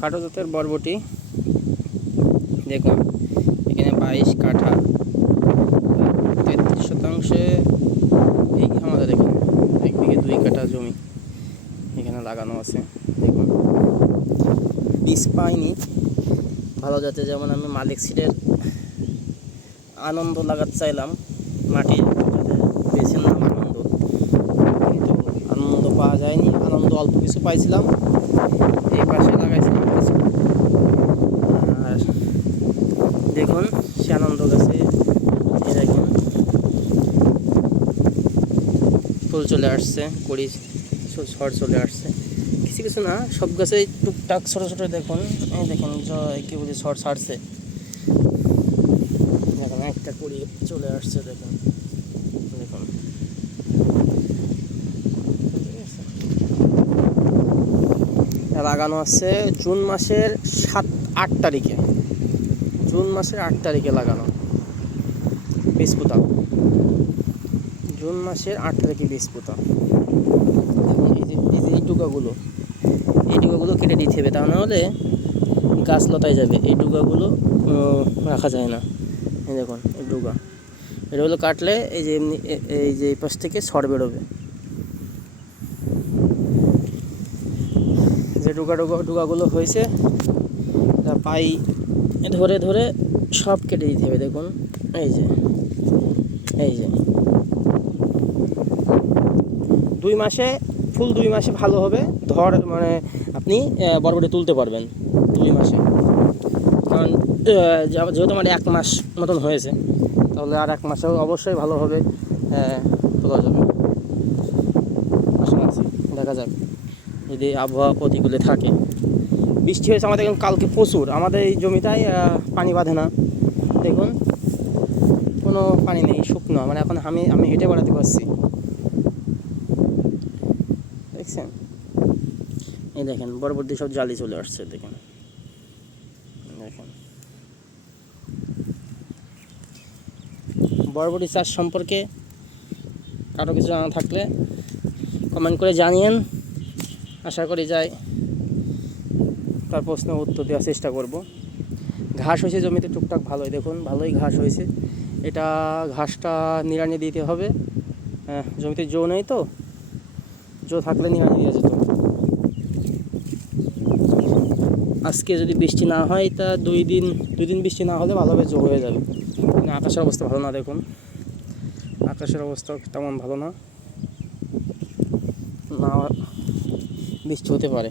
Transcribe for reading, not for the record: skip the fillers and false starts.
খাটো জাতের বরবটি দেখুন, এখানে 22 কাঠা 33% এই আমাদের এখানে 1 বিঘে 2 কাঠা জমি এখানে লাগানো আছে। দেখুন বীজ পাইনি ভালো জাতের, যেমন আমি মালিক সিডের আনন্দ লাগাতে চাইলাম, মাটির বেছের নাম আনন্দ, কিন্তু আনন্দ পাওয়া যায়নি। আনন্দ অল্প কিছু পাইছিলাম, এই পাশে লাগাইছিলাম কিছু। আর দেখুন সে আনন্দ গাছে দেখুন ফুল চলে আসছে, কুড়ি ঝড় চলে আসছে। কিছু কিছু না, সব গাছে টুকটাক ছোটো ছোটো দেখুন, এই দেখুন কি বলি ঝড় ছাড়ছে। দেখুন একটা কুড়ি চলে আসছে, দেখুন দেখুন লাগানো আছে জুন মাসের 7-8 তারিখে, জুন মাসের 8 তারিখে লাগানো বীজ পোতা, জুন মাসের 8 তারিখে বীজ পোতা। এখন এই যে এই টুকাগুলো কেটে দিতে হবে, তা নাহলে গাছ লতায় যাবে। এই ডুগাগুলো রাখা যায় না। এই দেখুন এই ডুগা, এগুলো কাটলে এই যে এমনি এই যে এই পাশ থেকে ছড় বেরোবে। যে ডুগাগুলো হয়েছে তা পাই ধরে ধরে সব কেটে দিতে হবে। দেখুন এই যে 2 মাসে ফুল, 2 মাসে ভালো হবে মানে আপনি বরবটি তুলতে পারবেন 2 মাসে। কারণ যেহেতু আমার 1 মাস মতন হয়েছে, তাহলে আর 1 মাসেও অবশ্যই ভালোভাবে তোলা যাবে। আশা আছে, দেখা যাক যদি আবহাওয়া প্রতিকূলে থাকে। বৃষ্টি হয়েছে আমাদের এখন কালকে প্রচুর, আমাদের এই জমিটায় পানি বাঁধে না। দেখুন কোনো পানি নেই, শুকনো, মানে এখন আমি হেঁটে বেড়াতে পারছি, দেখছেন? এই দেখেন বরবটি সব জালি চলে আসছে, দেখেন বরবটি চাষ সম্পর্কে কারো কিছু জানা থাকলে কমেন্ট করে জানিয়েন। আশা করি যাই তার প্রশ্নের উত্তর দেওয়ার চেষ্টা করব। ঘাস হয়েছে জমিতে টুকটাক ভালোই, দেখুন ভালোই ঘাস হয়েছে। এটা ঘাসটা নিড়ানি দিতে হবে, জমিতে জো নেই তো, জো থাকলে নিড়ানি দেওয়া যেত। আজকে যদি বৃষ্টি না হয় তা 2 দিন বৃষ্টি না হলে ভালোভাবে জো হয়ে যাবে। কিন্তু আকাশের অবস্থা ভালো না, দেখুন আকাশের অবস্থা তেমন ভালো না, বৃষ্টি হতে পারে।